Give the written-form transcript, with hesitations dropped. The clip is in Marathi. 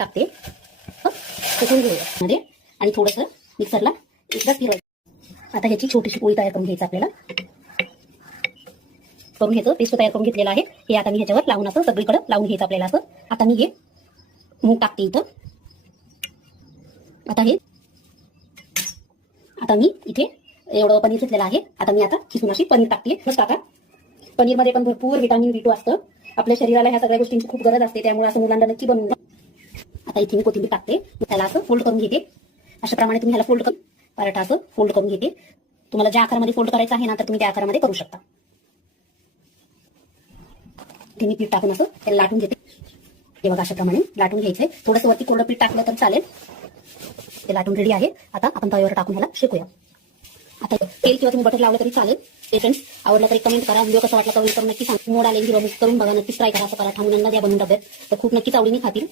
टाकते, सुकून घेऊया मध्ये आणि थोडंसं मिक्सरला एकदा फिरवायचं. आता ह्याची छोटीशी पोळी तयार करून घ्यायचं आपल्याला. करून घ्यायचं, पेस्ट तयार करून घेतलेलं आहे. हे आता मी ह्याच्यावर लावून असं सगळीकडे लावून घ्यायचं आपल्याला असं. आता मी हे मूग टाकते इथं. आता मी इथे एवढं पनीर घेतलेलं आहे. आता मी खिसून अशी पनीर टाकते. मस्त आता पनीरमध्ये पण भरपूर व्हिटॅमिन B2 असतं. आपल्या शरीराला ह्या सगळ्या गोष्टींची खूप गरज असते, त्यामुळे असं मुलांना नक्की बनवून द्या. आता इथे मी कोथिंबीर टाकते. त्याला असं फोल्ड करून घेते. अशा प्रमाणे तुम्ही ह्याला फोल्ड करून पराठा असं फोल्ड करून घेते. तुम्हाला ज्या आकारामध्ये फोल्ड करायचं आहे ना, तर तुम्ही त्या आकारामध्ये करू शकता. ते मी पीठ टाकून असं त्याला लाटून घेते. हे बघा अशा प्रमाणे लाटून घ्यायचंय. थोडंसं वरती कोरडं पीठ टाकलं तर चालेल. ते लाटून रेडी आहे. आता आपण तव्यावर टाकून ह्याला शेकूया. आता तेल किंवा तुम्ही बटर लावलं तरी चालेल. ते फ्रेंड्स आवडलं तरी कमेंट करा. व्हिडिओ कसा वाटला कमेंट करून नक्की सांगा. मोड आले हिरो मिक्स करून बघा. नक्कीच ट्राय करा. असं पराठा मुलांना द्या बनवून डब्यात, तर खूप नक्कीच आवडीने खातील.